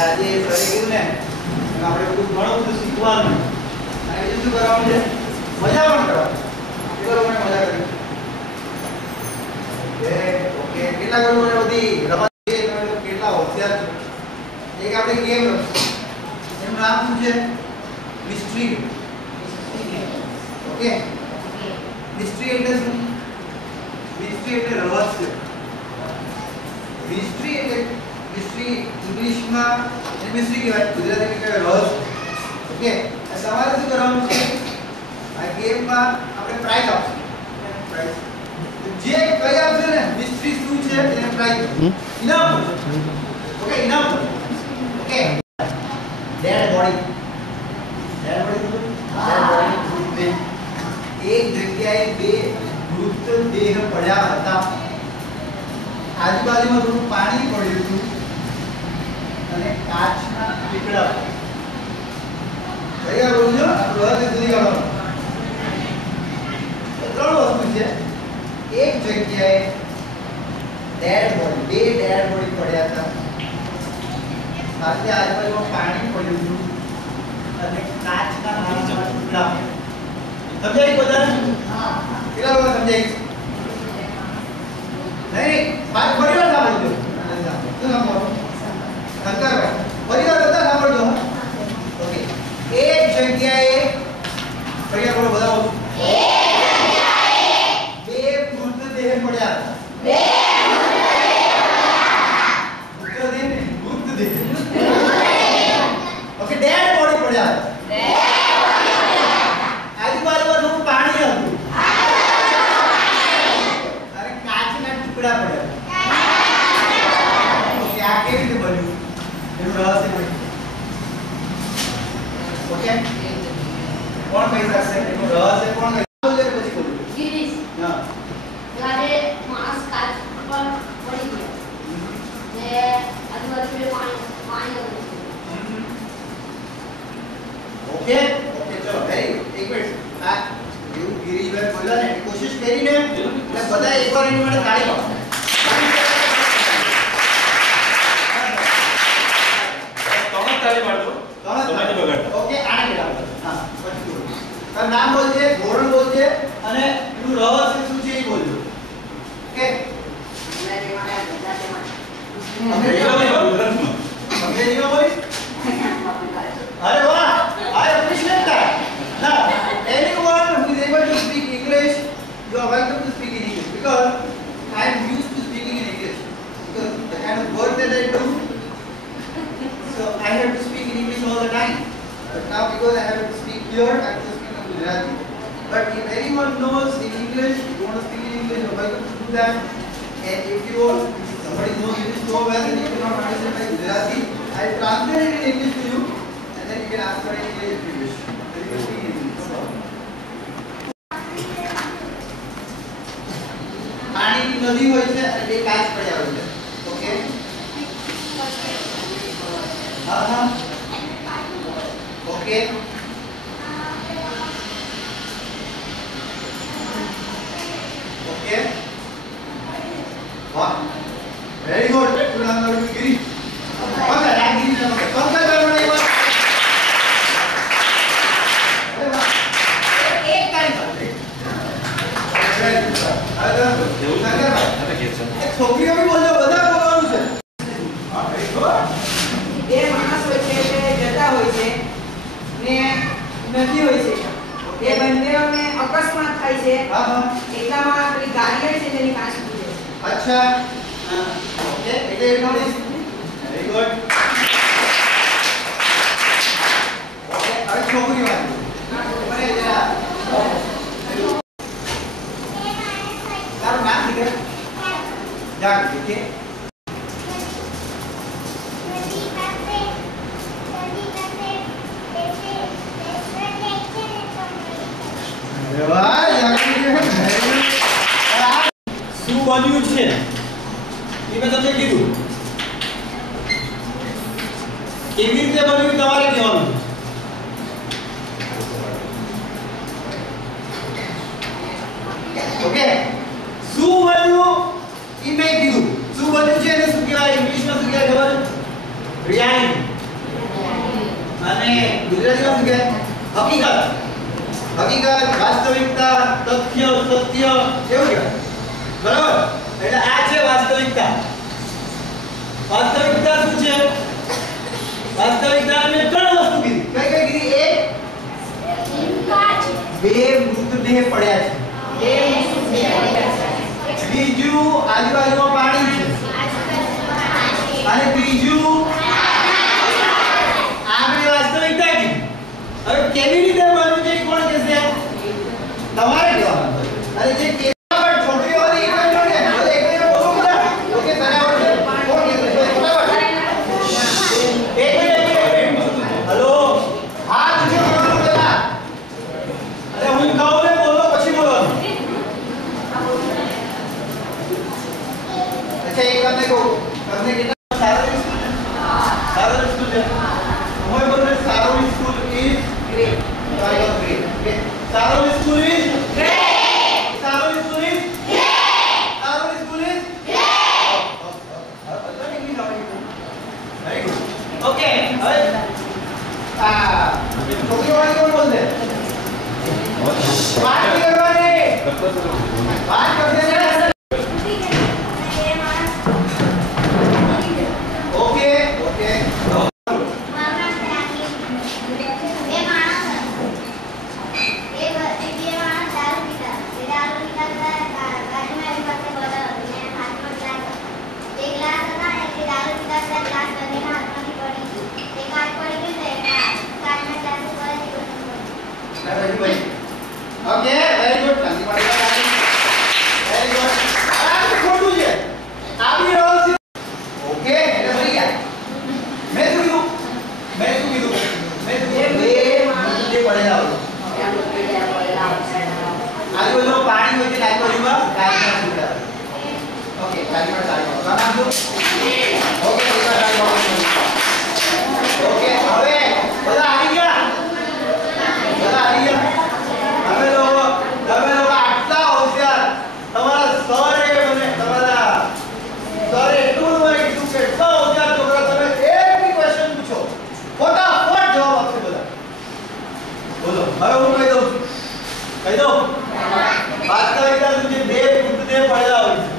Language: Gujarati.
આજે સરે કીધું ને આપણે બધું ઘણું બધું શીખવાનું અને બીજું શું કરવાનું છે મજા પણ કરવાની કેટલા લોકોને મજા કરી ઓકે કેટલા લોકોને બધી રમત છે તમે કેટલા હોશિયાર છો એક આપણે ગેમ રમશું એનું નામ શું છે મિસ્ટ્રી ઓકે મિસ્ટ્રી એટલે શું મિસ્ટ્રી એટલે રહસ્ય મિસ્ટ્રી એટલે મિસ્ટ્રી ઇંગ્લિશમાં મિસ્ટ્રી કહેવાય ગુજરાતીમાં કહેવાય રહસ્ય ઓકે તમારે શું કરવાનું છે આ ગેમમાં આપણે પ્રાઇઝ આપશું પ્રાઇઝ જે કઈ આપશે ને મિસ્ટ્રી શું છે એને પ્રાઇઝ ઇનામ ઓકે ઇનામ ઓકે ડેડ બોડી એક જગ્યાએ બે મૃતદેહ પડ્યા હતા આજુબાજુમાં થોડું પાણી પડ્યું હતું અને કાચના ટુકડા કયા બોલું છો રહસ્ય સુધી કાઢો ત્રણ વસ્તુ છે એક જગ્યાએ ડેડ બોડી બે ડેડ બોડી પડ્યા હતા સાથે આજુબાજુમાં પાણી પડ્યું હતું અને કાચના નાના ટુકડા સમજાય બધાને હા કેટલા લોકો સમજાય નહીં વાત ફરી વાર સાંભળજો શું સાંભળો શંકરભાઈ ફરી વાર બધા સાંભળજો ઓકે એક જગ્યાએ ફરી વાર બોલો બધા બે મૃતદેહ પડ્યા બે મૃતદેહ ઓકે ડેડ બોડી પડ્યા આજુબાજુમાં થોડું પાણી હતું અને કાચના ટુકડા પડ્યા ઓકે આ કેવી રીતે બન્યું એનું રહસ્ય બન્યું ઓકે કોણ કહી શકશે એનું રહસ્ય કોણ કહી બોલે પછી બોલું ગિરીશ હા ત્યારે માણસ કાચ પર પડી ગયો ને આજુબાજુ પાણી હતું ઓકે ઓકે ચલો વેરી એક મિનિટ આ એવું ગિરીશભાઈ બોલ્યા ને કોશિશ કરીને એટલે બધા એકવાર એની માટે તાળી પાડો તમે તાળી પાડો તમારી બગાડ ઓકે આને કેલા હા પછી બોલો તારું નામ બોલજે ધોરણ બોલજે અને એનું રહસ્ય શું છે એ બોલજો ઓકે અંગ્રેજીમાં બોલીશ અરે વાહ I appreciate that. Now, anyone who is able to speak English, you are welcome to speak in English because I am used to speaking in English because the kind of work that I do, so I have to speak in English all the time. But now because I have to speak here, I have to speak in Gujarati. But if anyone knows in English, you want to speak in English, you are welcome to do that. And if somebody knows English so well that you cannot understand my Gujarati, I translate it in English to you. Then you can ask for any English if you wish. Then you can speak in English. પાણીની નદી હોય છે અને બે કાચ પડ્યા હોય છે. ઓકે? હા હા. ઓકે. ઓકે. વાહ. Very good. તું નામ નવું ગિરી. ઓકે, રાગિરી નામ. પંકજ બરમણી વાત. છોકરીઓ બી બોલજો બધા બોલવાનું છે હા વેરી ગુડ બે માણસ હોય છે તે જતા હોય છે ને નદી હોય છે એ બંનેને અકસ્માત થાય છે હા હા એટલામાં પેલી ગાડી હોય છે જેની કાચ તૂટે છે અચ્છા ઓકે એટલે નોટિસ વેરી ગુડ ઓકે હવે છોકરીઓ વાંચો મને જરા તારું નામ દીકરા જાગ ઓકે વાહ શું બન્યું છે એ મેં તમને કીધું કેવી રીતે બન્યું તમારે કહેવાનું ઓકે શું બન્યું એ મેં કીધું શું બન્યું છે એને શું કહેવાય ઇંગ્લિશમાં શું કહેવાય ખબર રિયાલિટી ગુજરાતીમાં શું કહે? હકીકત. હકીકત, વાસ્તવિકતા, તથ્ય, સત્ય એવું કહેવાય. બરાબર? એટલે આ છે વાસ્તવિકતા. વાસ્તવિકતા શું છે? વાસ્તવિકતા મેં ત્રણ વસ્તુ કીધી. કઈ કઈ કીધી? એક બે મૃતદેહ પડ્યા છે. બીજું આજુબાજુમાં પાણી છે. અને ત્રીજું આપણે વાસ્તવિકતા કીધી. હવે કેવી રીતે બનવું છે કોણ કહેશે? તમારે કહેવાનું. અને જે કેવા છોકરીઓ હતી એ પણ જોડે બધા એકબીજાને બોલો બધા. ઓકે બરાબર છે. કોણ કહેશે? બરાબર. એક મિનિટ. હેલો. હા તુજો બોલો પેલા. અરે હું કહું ને બોલો પછી બોલવાનું. અચ્છા એક વાત કહું. તમને કેટલા સારોલી સ્કૂલ છે? સારોલી સ્કૂલ છે. હું બોલું Saroli school is great. Saroli great. Okay. Saroli school is great. Saroli school is great. Saroli school is great. Very good. Okay. હવે છોકરીઓ વાળી કોણ બોલશે? વાત કરવાની. વાત કરશે ને? Okay okay. Okay very good. Very good. આ ખોટું છે. આવી રહ્યો છે. ઓકે એટલે ભરી ગયા. મેં શું કીધું? મેં શું કીધું? મેં બે મૃતદેહ પડેલા હોય. આજુબાજુમાં પાણી હોય છે. આજુબાજુમાં ગાયના છૂટા. ઓકે ગાયમાં સારી વાત. નામ શું? ઓકે ઓકે હવે બધા આવી ગયા. બધા આવી ગયા. તમે લોકો આટલા હોશિયાર. તમારા સરે મને તમારા સરે એટલું બધું મને કીધું કે એટલા હોશિયાર છોકરા તમે એક બી ક્વેશ્ચન પૂછો ફટાફટ જવાબ આપશે બધા. બોલો હવે હું કહી દઉં છું. કહી દઉં. વાસ્તવિકતા શું છે? બે મૃતદેહ પડેલા હોય છે.